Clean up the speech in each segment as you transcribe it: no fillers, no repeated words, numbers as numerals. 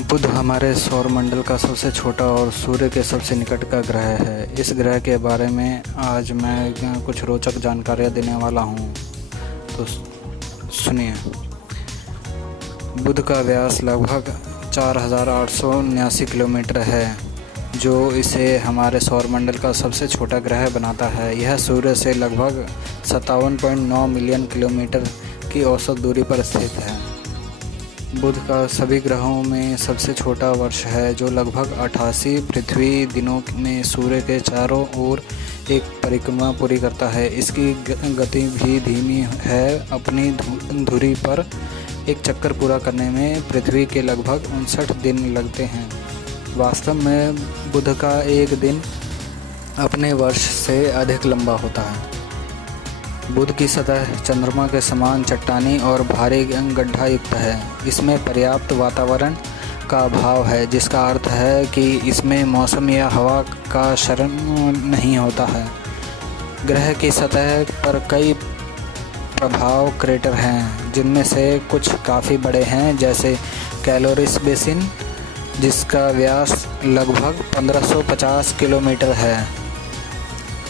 बुध हमारे सौरमंडल का सबसे छोटा और सूर्य के सबसे निकट का ग्रह है। इस ग्रह के बारे में आज मैं कुछ रोचक जानकारियाँ देने वाला हूँ, तो सुनिए। बुध का व्यास लगभग 4879 किलोमीटर है, जो इसे हमारे सौरमंडल का सबसे छोटा ग्रह बनाता है। यह सूर्य से लगभग 57.9 मिलियन किलोमीटर की औसत दूरी पर स्थित है। बुध का सभी ग्रहों में सबसे छोटा वर्ष है, जो लगभग 88 पृथ्वी दिनों में सूर्य के चारों ओर एक परिक्रमा पूरी करता है। इसकी गति भी धीमी है। अपनी धुरी पर एक चक्कर पूरा करने में पृथ्वी के लगभग 59 दिन लगते हैं। वास्तव में बुध का एक दिन अपने वर्ष से अधिक लंबा होता है। बुध की सतह चंद्रमा के समान चट्टानी और भारी गड्ढा युक्त है। इसमें पर्याप्त वातावरण का अभाव है, जिसका अर्थ है कि इसमें मौसम या हवा का क्षरण नहीं होता है। ग्रह की सतह पर कई प्रभाव क्रेटर हैं, जिनमें से कुछ काफ़ी बड़े हैं, जैसे कैलोरिस बेसिन, जिसका व्यास लगभग 1550 किलोमीटर है।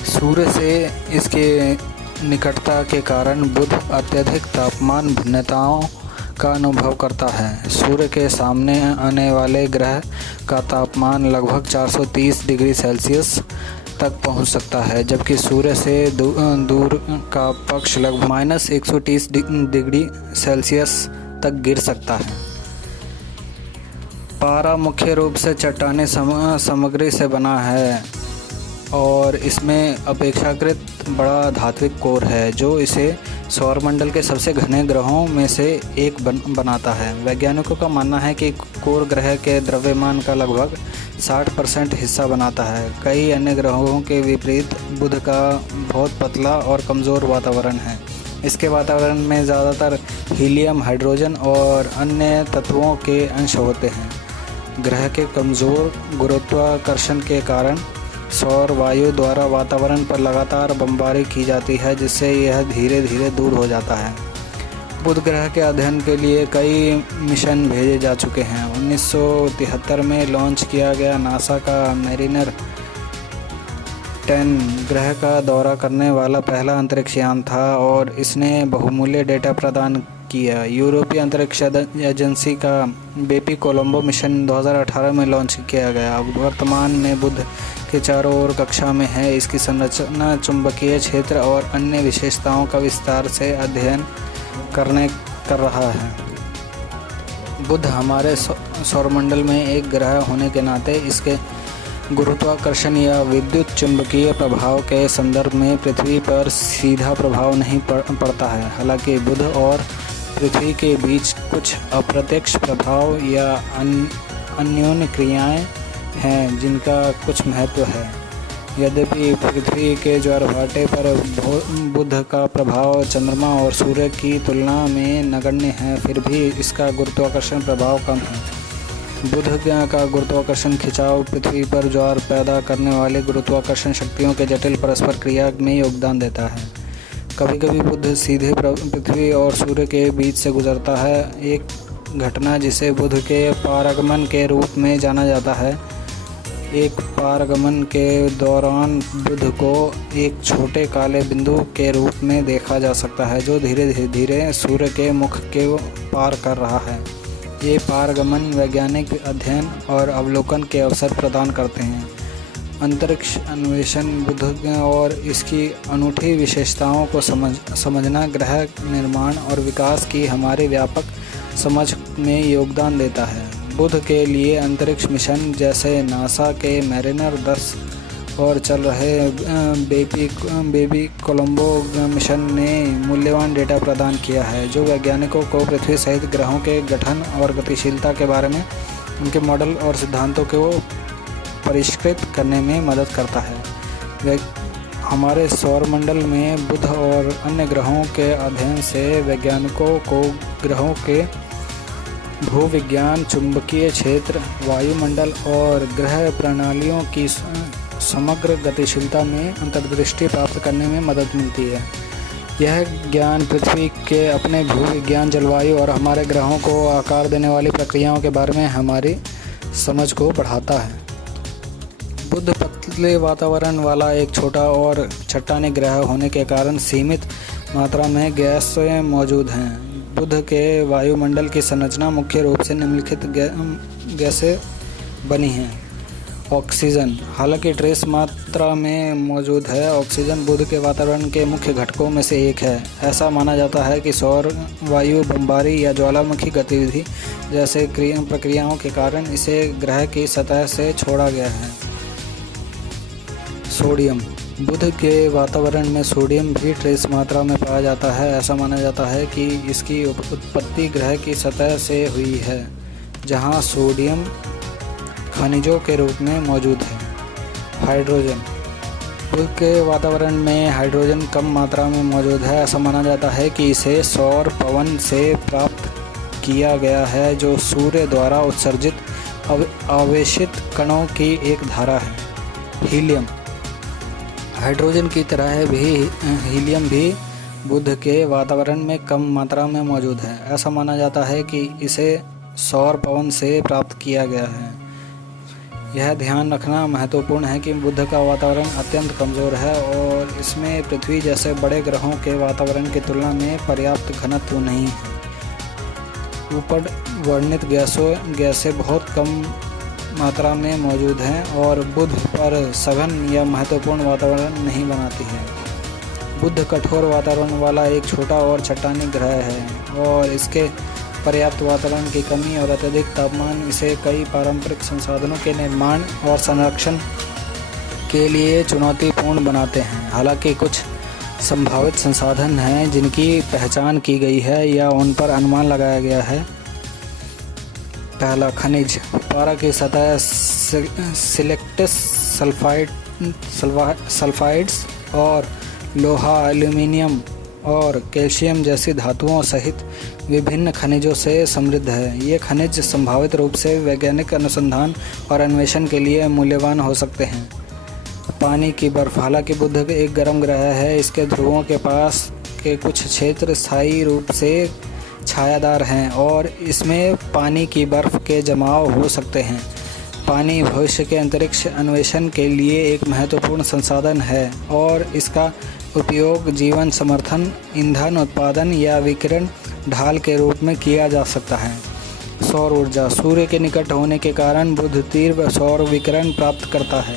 सूर्य से इसके निकटता के कारण बुध अत्यधिक तापमान भिन्नताओं का अनुभव करता है। सूर्य के सामने आने वाले ग्रह का तापमान लगभग 430 डिग्री सेल्सियस तक पहुंच सकता है, जबकि सूर्य से दूर का पक्ष लगभग -130 डिग्री सेल्सियस तक गिर सकता है। पारा मुख्य रूप से चट्टानी सामग्री से बना है और इसमें अपेक्षाकृत बड़ा धात्विक कोर है, जो इसे सौरमंडल के सबसे घने ग्रहों में से एक बनाता है। वैज्ञानिकों का मानना है कि कोर ग्रह के द्रव्यमान का लगभग 60% हिस्सा बनाता है। कई अन्य ग्रहों के विपरीत बुध का बहुत पतला और कमज़ोर वातावरण है। इसके वातावरण में ज़्यादातर हीलियम, हाइड्रोजन और अन्य तत्वों के अंश होते हैं। ग्रह के कमज़ोर गुरुत्वाकर्षण के कारण सौर वायु द्वारा वातावरण पर लगातार बमबारी की जाती है, जिससे यह धीरे धीरे दूर हो जाता है। बुध ग्रह के अध्ययन के लिए कई मिशन भेजे जा चुके हैं। 1973 में लॉन्च किया गया नासा का मैरिनर 10 ग्रह का दौरा करने वाला पहला अंतरिक्ष यान था और इसने बहुमूल्य डेटा प्रदान किया। यूरोपीय अंतरिक्ष एजेंसी का बेपी कोलंबो मिशन 2018 में लॉन्च किया गया। वर्तमान में बुध के चारों ओर कक्षा में है। इसकी संरचना, चुंबकीय क्षेत्र और अन्य विशेषताओं का विस्तार से अध्ययन कर रहा है। बुध हमारे सौरमंडल में एक ग्रह होने के नाते इसके गुरुत्वाकर्षण या विद्युत चुंबकीय प्रभाव के संदर्भ में पृथ्वी पर सीधा प्रभाव नहीं पड़ता है। हालांकि बुध और पृथ्वी के बीच कुछ अप्रत्यक्ष प्रभाव या अन्योन्य क्रियाएं हैं, जिनका कुछ महत्व है। यद्यपि पृथ्वी के ज्वारभाटे पर बुध का प्रभाव चंद्रमा और सूर्य की तुलना में नगण्य है, फिर भी इसका गुरुत्वाकर्षण प्रभाव कम है। बुध का गुरुत्वाकर्षण खिंचाव पृथ्वी पर ज्वार पैदा करने वाले गुरुत्वाकर्षण शक्तियों के जटिल परस्पर क्रिया में योगदान देता है। कभी कभी बुध सीधे पृथ्वी और सूर्य के बीच से गुजरता है। एक घटना जिसे बुध के पारगमन के रूप में जाना जाता है। एक पारगमन के दौरान बुध को एक छोटे काले बिंदु के रूप में देखा जा सकता है, जो धीरे धीरे सूर्य के मुख के पार कर रहा है। ये पारगमन वैज्ञानिक अध्ययन और अवलोकन के अवसर प्रदान करते हैं। अंतरिक्ष अन्वेषण बुध और इसकी अनूठी विशेषताओं को समझना ग्रह निर्माण और विकास की हमारी व्यापक समझ में योगदान देता है। बुध के लिए अंतरिक्ष मिशन जैसे नासा के मैरिनर 10 और चल रहे बेबी कोलंबो मिशन ने मूल्यवान डेटा प्रदान किया है, जो वैज्ञानिकों को पृथ्वी सहित ग्रहों के गठन और गतिशीलता के बारे में उनके मॉडल और सिद्धांतों को परिष्कृत करने में मदद करता है। हमारे सौरमंडल में बुध और अन्य ग्रहों के अध्ययन से वैज्ञानिकों को ग्रहों के भूविज्ञान, चुंबकीय क्षेत्र, वायुमंडल और ग्रह प्रणालियों की समग्र गतिशीलता में अंतर्दृष्टि प्राप्त करने में मदद मिलती है। यह ज्ञान पृथ्वी के अपने भूविज्ञान, जलवायु और हमारे ग्रहों को आकार देने वाली प्रक्रियाओं के बारे में हमारी समझ को बढ़ाता है। बुध पतले वातावरण वाला एक छोटा और चट्टानी ग्रह होने के कारण सीमित मात्रा में गैसें मौजूद हैं। बुध के वायुमंडल की संरचना मुख्य रूप से निम्नलिखित गैसें बनी हैं। ऑक्सीजन, हालांकि ट्रेस मात्रा में मौजूद है, ऑक्सीजन बुध के वातावरण के मुख्य घटकों में से एक है। ऐसा माना जाता है कि सौर वायु, बमबारी या ज्वालामुखी गतिविधि जैसे प्रक्रियाओं के कारण इसे ग्रह की सतह से छोड़ा गया है। सोडियम, बुध के वातावरण में सोडियम भी ट्रेस मात्रा में पाया जाता है। ऐसा माना जाता है कि इसकी उत्पत्ति ग्रह की सतह से हुई है, जहां सोडियम खनिजों के रूप में मौजूद है। हाइड्रोजन, बुध के वातावरण में हाइड्रोजन कम मात्रा में मौजूद है। ऐसा माना जाता है कि इसे सौर पवन से प्राप्त किया गया है, जो सूर्य द्वारा उत्सर्जित आवेशित कणों की एक धारा है। हीलियम, हाइड्रोजन की तरह भी हीलियम भी बुध के वातावरण में कम मात्रा में मौजूद है। ऐसा माना जाता है कि इसे सौर पवन से प्राप्त किया गया है। यह ध्यान रखना महत्वपूर्ण है कि बुध का वातावरण अत्यंत कमज़ोर है और इसमें पृथ्वी जैसे बड़े ग्रहों के वातावरण की तुलना में पर्याप्त घनत्व नहीं है। ऊपर वर्णित गैसें बहुत कम मात्रा में मौजूद हैं और बुध पर सघन या महत्वपूर्ण वातावरण नहीं बनाती है। बुध कठोर वातावरण वाला एक छोटा और चट्टानी ग्रह है और इसके पर्याप्त वातावरण की कमी और अत्यधिक तापमान इसे कई पारंपरिक संसाधनों के निर्माण और संरक्षण के लिए चुनौतीपूर्ण बनाते हैं। हालांकि कुछ संभावित संसाधन हैं जिनकी पहचान की गई है या उन पर अनुमान लगाया गया है। पहला, खनिज। पारा की सतह सिलेक्टस सल्फाइड्स और लोहा, एल्यूमीनियम और कैल्शियम जैसी धातुओं सहित विभिन्न खनिजों से समृद्ध है। ये खनिज संभावित रूप से वैज्ञानिक अनुसंधान और अन्वेषण के लिए मूल्यवान हो सकते हैं। पानी की बर्फ, हालांकि बुध एक गर्म ग्रह है, इसके ध्रुवों के पास के कुछ क्षेत्र स्थायी रूप से छायादार हैं और इसमें पानी की बर्फ के जमाव हो सकते हैं। पानी भविष्य के अंतरिक्ष अन्वेषण के लिए एक महत्वपूर्ण संसाधन है और इसका उपयोग जीवन समर्थन, ईंधन उत्पादन या विकिरण ढाल के रूप में किया जा सकता है। सौर ऊर्जा, सूर्य के निकट होने के कारण बुध तीव्र सौर विकिरण प्राप्त करता है।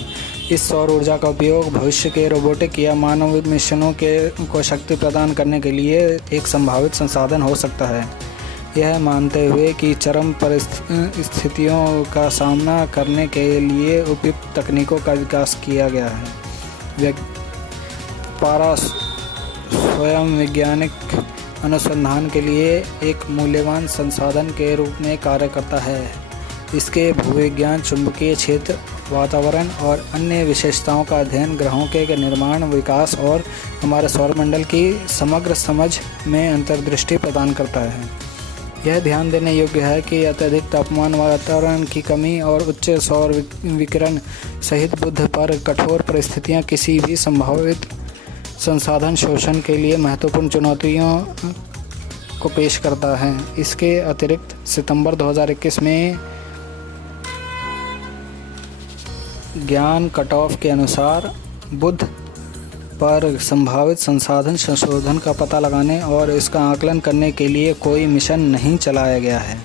इस सौर ऊर्जा का उपयोग भविष्य के रोबोटिक या मानव मिशनों को शक्ति प्रदान करने के लिए एक संभावित संसाधन हो सकता है, यह मानते हुए कि चरम परिस्थितियों का सामना करने के लिए उपयुक्त तकनीकों का विकास किया गया है। पारा स्वयं वैज्ञानिक अनुसंधान के लिए एक मूल्यवान संसाधन के रूप में कार्य करता है। इसके भूविज्ञान, चुंबकीय क्षेत्र, वातावरण और अन्य विशेषताओं का अध्ययन ग्रहों के निर्माण, विकास और हमारे सौरमंडल की समग्र समझ में अंतर्दृष्टि प्रदान करता है। यह ध्यान देने योग्य है कि अत्यधिक तापमान, वातावरण की कमी और उच्च सौर विकिरण सहित बुध पर कठोर परिस्थितियां किसी भी संभावित संसाधन शोषण के लिए महत्वपूर्ण चुनौतियों को पेश करता है। इसके अतिरिक्त सितंबर 2021 में ज्ञान कटऑफ के अनुसार बुध पर संभावित संसाधन संशोधन का पता लगाने और इसका आकलन करने के लिए कोई मिशन नहीं चलाया गया है।